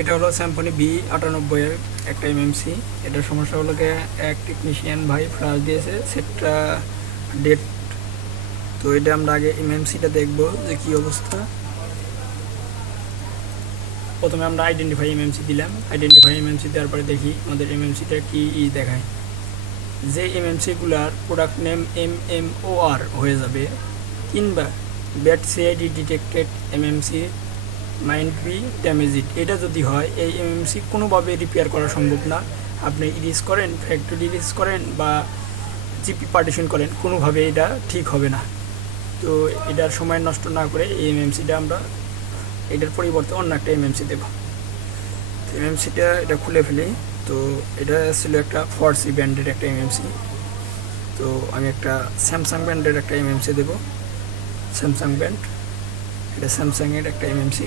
এটা হলো স্যাম্পনি v98 এর একটা এমএমসি। এটার সমস্যা হলো যে এক টেকনিশিয়ান ভাই ফ্লাশ দিয়েছে সেটটা ডেট। তো এটা আমরা আগে এমএমসিটা দেখবো যে কি অবস্থা। প্রথমে আমরা আইডেন্টিফাই এমএমসি দিলাম, আইডেন্টিফাই এমএমসি দেওয়ার পরে দেখি আমাদের এমএমসিটা কি দেখায়। যে এমএমসিগুলার প্রোডাক্ট নেম MMOR হয়ে যাবে কিংবা bad CID detected MMC mind be damaged, এটা যদি হয় এই এমএমসি কোনোভাবে রিপেয়ার করা সম্ভব না। আপনি ইরিজ করেন, ফ্যাক্টরি ইরিজ করেন বা জিপি পার্টিশন করেন, কোনোভাবে এটা ঠিক হবে না। তো এটার সময় নষ্ট না করে এই এমএমসিটা আমরা এটার পরিবর্তে অন্য একটা এমএমসি দেব। এমএমসিটা এটা খুলে ফেলি। তো এটা ছিল একটা ফরসি ব্র্যান্ডের একটা এমএমসি। তো আমি একটা স্যামসাং ব্র্যান্ডের একটা এমএমসি দেব। স্যামসাং ব্র্যান্ড, এটা স্যামসাংয়ের একটা এমএমসি।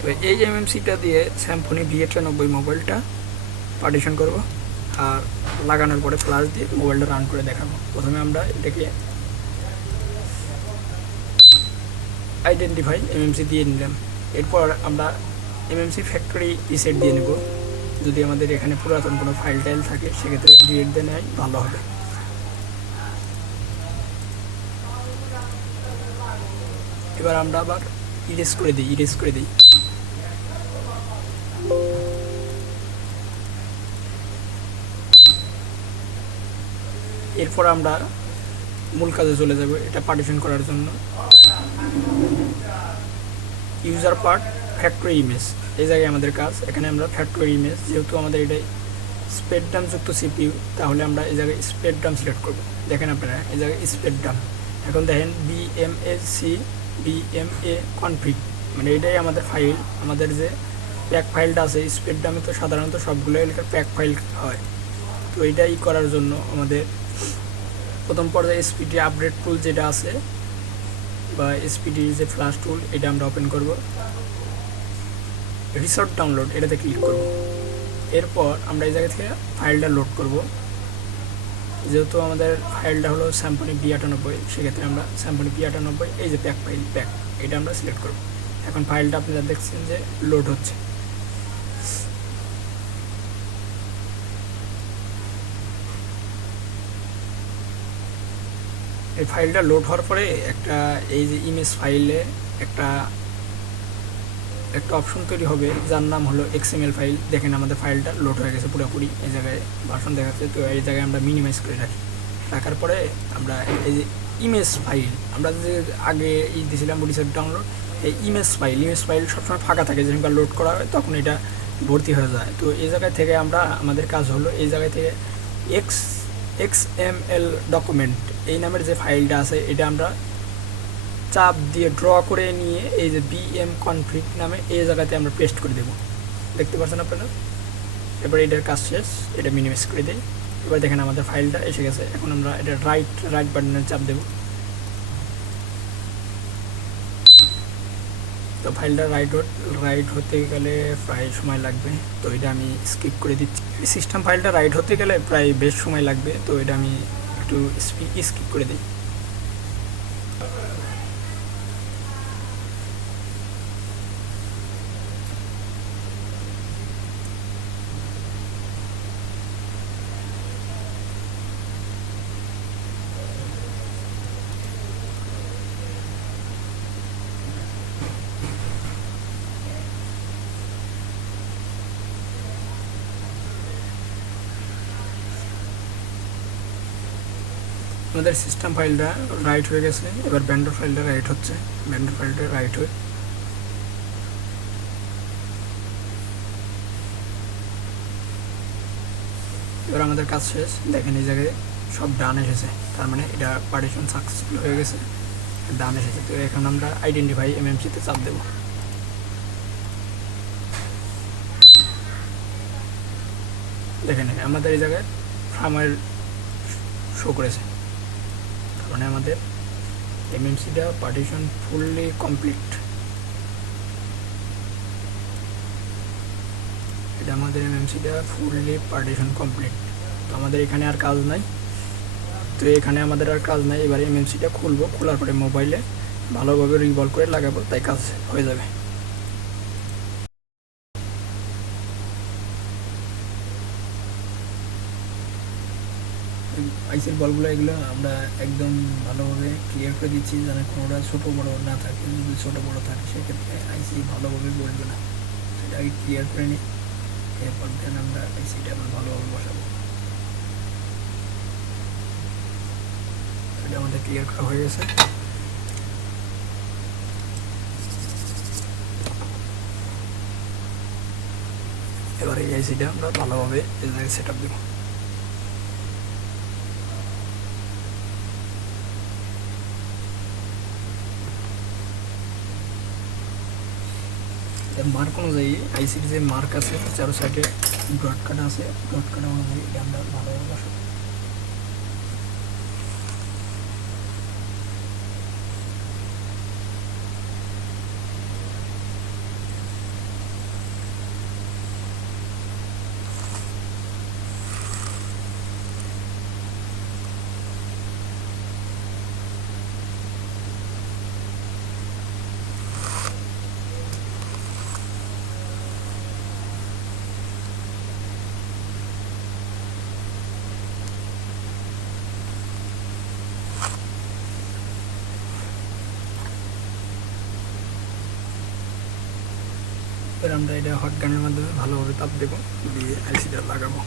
তো এই এমএমসিটা দিয়ে স্যামসনি v98 মোবাইলটা পার্টিশন করব আর লাগানোর পরে ফ্লাশ দিয়ে মোবাইলটা রান করে দেখাবো। প্রথমে আমরা এটাকে আইডেন্টিফাই এমএমসি দিয়ে নিলাম। এরপর আমরা এমএমসি ফ্যাক্টরি রিসেট দিয়ে নেব। যদি আমাদের এখানে পুরাতন কোনো ফাইল টাইল থাকে সেক্ষেত্রে ডিলিট দিয়ে নেয় ভালো হবে। এবার আমরা আবার ইরেজ করে দিই। এরপর আমরা মূল কাজে চলে যাব। এটা পার্টিশন করার জন্য ইউজার পার্ট ফ্যাক্টরি ইমেজ, এই জায়গায় আমাদের কাজ। এখানে আমরা ফ্যাক্টরি ইমেজ, যেহেতু আমাদের এটা স্পেকট্রাম যুক্ত সিপিইউ, তাহলে আমরা এই জায়গায় স্পেকট্রাম সিলেক্ট করব। দেখেন আপনারা এই জায়গায় স্পেকট্রাম। এখন দেখেন BMA কনফিগ, মানে এটাই আমাদের ফাইল। আমাদের যে প্যাক ফাইলটা আছে স্পেকট্রামে তো সাধারণত সবগুলো এলাকার প্যাক ফাইল হয়। তো এইটাই করার জন্য আমাদের প্রথম পর্যায়ে এসপিডি আপডেট টুল যেটা আছে বা এসপিডি যে ফ্ল্যাশ টুল, এটা আমরা ওপেন করব। রিসোর্স ডাউনলোড এটাতে ক্লিক করব। এরপর আমরা এই জায়গা থেকে ফাইলটা লোড করব। যেহেতু আমাদের ফাইলটা হলো স্যাম্পনি v98, সেক্ষেত্রে আমরা স্যাম্পনি v98 এই যে প্যাক ফাইল প্যাক, এটা আমরা সিলেক্ট করব। এখন ফাইলটা আপনারা দেখছেন যে লোড হচ্ছে। এই ফাইলটা লোড হওয়ার পরে একটা এই যে ইমেজ ফাইলে একটা অপশন তৈরি হবে যার নাম হলো XML ফাইল। দেখেন আমাদের ফাইলটা লোড হয়ে গেছে পুরোপুরি, এই জায়গায় ভার্সন দেখাচ্ছে। তো এই জায়গায় আমরা মিনিমাইজ করে রাখার পরে আমরা এই যে ইমেজ ফাইল আমরা যে আগে দিয়েছিলাম রিসেট ডাউনলোড, এই ইমেজ ফাইল সবসময় ফাঁকা থাকে, যখন লোড করা হয় তখন এটা ভর্তি হয়ে যায়। তো এই জায়গায় থেকে আমরা আমাদের কাজ হলো এই জায়গায় থেকে XML ডকুমেন্ট এই নামের যে ফাইলটা আছে এটা আমরা চাপ দিয়ে ড্র করে নিয়ে এই যে BM কনফিগ নামে এই জায়গাতে আমরা পেস্ট করে দেব। দেখতে পাচ্ছেন আপনারা। এবার এটার কাজ শেষ, এটা মিনিমাইজ করে দিই। এবার দেখেন আমাদের ফাইলটা এসে গেছে। এখন আমরা এটা রাইট বাটনে চাপ দেব। তো ফাইলটা রাইট হতে গেলে প্রায় সময় লাগবে, তো এটা আমি স্কিপ করে দিচ্ছি। সিস্টেম ফাইলটা রাইট হতে গেলে প্রায় বেশ সময় লাগবে, তো এটা আমি একটু স্কিপ করে দিই। আমাদের সিস্টেম ফাইলটা রাইট হয়ে গেছে। এবার ব্যান্ডার ফাইলটা রাইট হচ্ছে। ব্যান্ডার ফাইলটা রাইট হয়ে এবার আমাদের কাজ শেষ। দেখেন এই জায়গায় সব ডান এসেছে, তার মানে এটা পার্টিশন সাকসেসফুল হয়ে গেছে, ডান এসেছে। তো এখন আমরা আইডেন্টিফাই এমএমসিতে চাপ দেব। দেখেন আমাদের এই জায়গায় ফার্মওয়্যার শো করেছে, মানে আমাদের এমএমসিটা পার্টিশন ফুললি কমপ্লিট। এটা আমাদের এমএমসিটা ফুললি পার্টিশন কমপ্লিট। তো আমাদের এখানে আর কাজ নাই। এবার এমএমসিটা খুলবো, খোলার পরে মোবাইলে ভালোভাবে রিভলভ করে লাগাবো, তাই কাজ হয়ে যাবে। আইসির বলগুলো এগুলো আমরা একদম ভালোভাবে ক্লিয়ার করে দিচ্ছি যেন কোনোটা ছোটো বড়ো না থাকে। যদি ছোটো বড়ো থাকে সেক্ষেত্রে আইসি ভালোভাবে বলবে না, সেটা আগে ক্লিয়ার করে নিই, এরপর দেন আমরা আইসিটা আবার ভালোভাবে বসাবো। এটা আমাদের ক্লিয়ার করা হয়ে গেছে। এবার এই আইসিটা আমরা ভালোভাবে এই জায়গায় সেট আপ দেবো। মার্ক অনুযায়ী আইসির যে মার্ক আছে চারো সাইডে ডট কাটা আছে, ডট কাটা অনুযায়ী এটা আমরা ভালোভাবে বসাবো। এবার আমরা এটা হট গানের মাধ্যমে ভালোভাবে তাপ দেবো, দিয়ে আইসিটা লাগাবো।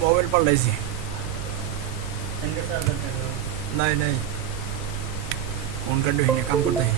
মোবাইল পাল্টাইছি, নাই নাই ফোন কার্ড হয়নি, কাম করতে হয়।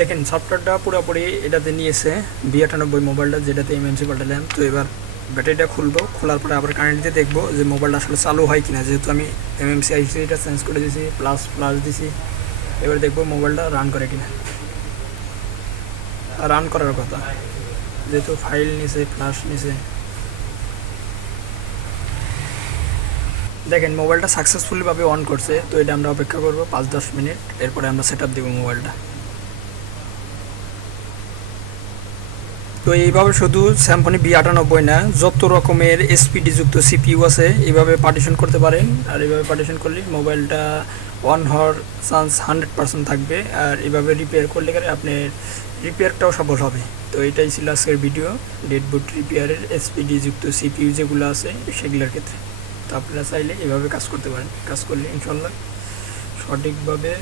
দেখেন সফটওয়্যারটা পুরোপুরি এটাতে নিয়েছে v98 মোবাইলটা, যেটাতে এমএমসি পাল্টালাম। তো এবার ব্যাটারিটা খুলবো, খোলার পরে আবার কানেক্ট দিয়ে দেখবো যে মোবাইলটা আসলে চালু হয় কিনা, যেহেতু আমি এমএমসি আইসিটা চেঞ্জ করে দিয়েছি, প্লাস দিছি। এবার দেখবো মোবাইলটা রান করে কিনা। রান করার কথা, যেহেতু ফাইল নিছে, ফ্লাশ নিছে। দেখেন মোবাইলটা সাকসেসফুলিভাবে অন করছে। তো এটা আমরা অপেক্ষা করবো 5-10 মিনিট, এরপরে আমরা সেট আপ দেবো মোবাইলটা। তো এইভাবে শুধু symphony v98 না, যত রকমের এসপিডি যুক্ত সিপিইউ আছে এইভাবে পার্টিশন করতে পারেন। আর এইভাবে পার্টিশন করলে মোবাইলটা অন হওয়ার চান্স 100% থাকবে। আর এইভাবে রিপেয়ার করলে আপনার রিপেয়ারটাও সফল হবে। তো এটাই ছিল আজকের ভিডিও, ডেডবুট রিপেয়ারের এসপিডি যুক্ত সিপিইউ যেগুলো আছে সেগুলোর ক্ষেত্রে। তো আপনারা চাইলে এভাবে কাজ করতে পারেন, কাজ করলে ইনশাল্লাহ সঠিকভাবে